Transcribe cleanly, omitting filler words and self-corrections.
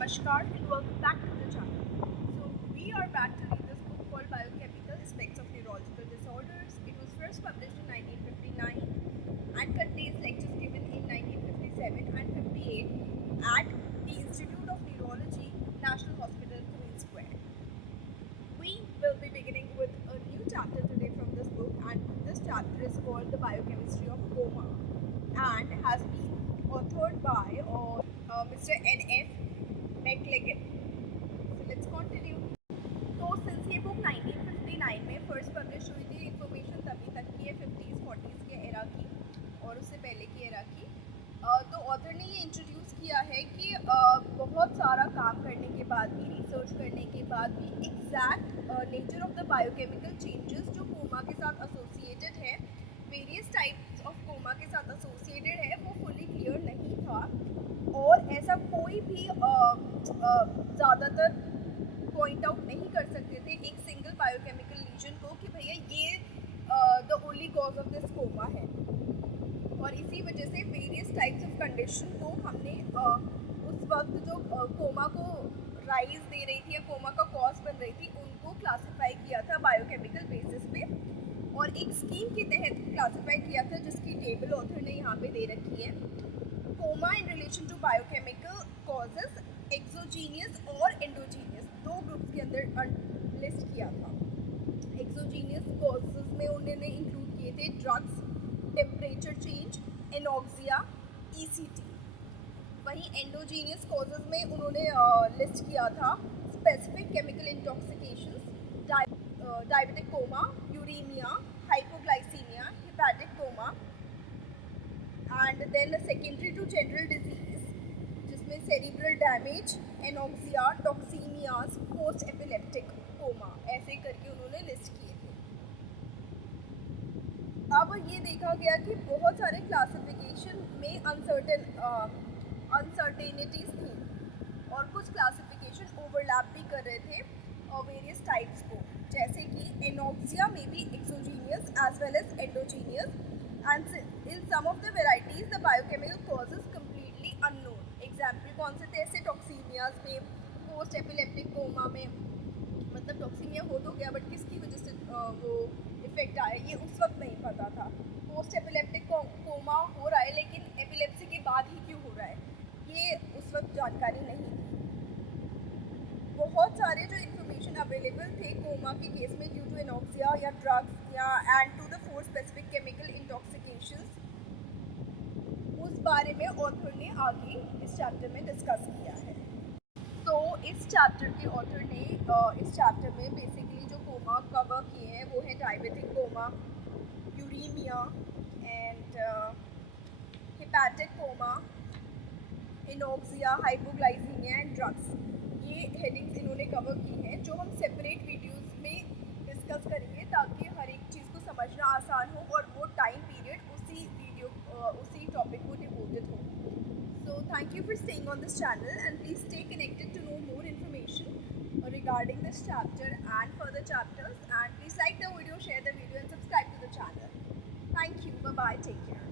Namaskar and welcome back to the channel. So we are back to read this book called Biochemical Aspects of Neurological Disorders. It was first published in 1959 and contains lectures given in 1957 and 58 at the Institute of Neurology, National Hospital, Queen Square. We will be beginning with a new chapter today from this book, and this chapter is called The Biochemistry of Coma and has been authored by Mr. N.F. McLagan. So let's continue. तो since ये book 1959 में first publish हुई थी, information तभी तक की है 50s 40s के एरा की और उससे पहले की एरा की। तो ऑथर ने ये इंट्रोड्यूस किया है कि बहुत सारा काम करने के बाद भी, रिसर्च करने के बाद भी exact nature of the biochemical changes जो कोमा के साथ एसोसिएटेड है, वेरियस टाइप्स ऑफ कोमा के साथ एसोसिएटेड है, वो फुली क्लियर नहीं था और ऐसा कोई भी ज़्यादातर पॉइंट आउट नहीं कर सकते थे एक सिंगल बायोकेमिकल लीजन को कि भैया ये the only cause of this coma है। और इसी वजह से वेरियस टाइप्स ऑफ कंडीशन को हमने उस वक्त जो कोमा को राइज दे रही थी या कोमा का कॉज बन रही थी, उनको क्लासिफाई किया था बायोकेमिकल बेसिस पे और एक स्कीम के तहत क्लासिफाई किया था जिसकी टेबल ऑथर ने यहाँ पे दे रखी है। Coma in relation to biochemical causes exogenous और एंडोजीनियस, दो ग्रुप्स के अंदर लिस्ट किया था। एक्सोजीनियस कॉजेज में उन्होंने इंक्लूड किए थे drugs, temperature change, anoxia, ECT. वहीं एंडोजीनियस कॉजेज में उन्होंने लिस्ट किया था specific chemical intoxications, diabetic coma, uraemia, hypoglycaemia, hepatic coma and then secondary to general disease जिसमें cerebral damage, anoxia, toxaemias, post epileptic coma, ऐसे करके उन्होंने लिस्ट किए थे। अब ये देखा गया कि बहुत सारे क्लासिफिकेशन में अनसर्टेनिटीज थी और कुछ क्लासिफिकेशन ओवरलैप भी कर रहे थे वेरियस टाइप्स को, जैसे कि एनॉक्सिया में भी exogenous as well as endogenous and in some of the varieties the biochemical causes completely unknown. Example कौन से थे ऐसे? टॉक्सीमियाज में, पोस्ट एपिलेप्टिक कोमा में, मतलब टॉक्सीमिया हो तो गया बट किसकी वजह से वो इफेक्ट आया ये उस वक्त नहीं पता था। पोस्ट एपिलेप्टिक कोमा हो रहा है लेकिन एपिलेप्सी के बाद ही क्यों हो रहा है ये उस वक्त जानकारी नहीं थी। बहुत सारे जो इन्फॉर्मेशन अवेलेबल थे कोमा के केस में ड्यू टू एनॉक्सिया या ड्रग्स या and to the 4 specific chemical intoxications, उस बारे में ऑथर ने आगे इस चैप्टर में डिस्कस किया है। तो इस चैप्टर के ऑथर ने इस चैप्टर में बेसिकली जो कोमा कवर किए हैं वो है diabetic coma, uraemia and hepatic coma, anoxia, hypoglycaemia and drugs. ये हेडिंग्स इन्होंने कवर की हैं जो हम सेपरेट वीडियोस में डिस्कस करेंगे ताकि हर एक चीज़ को समझना आसान हो और वो टाइम पीरियड उसी टॉपिक को डिवोटेड हो। So thank you for staying on this channel and please stay connected to know more information regarding this chapter and further chapters, and please like the video, share the video and subscribe to the channel. Thank you. Bye bye. Take care.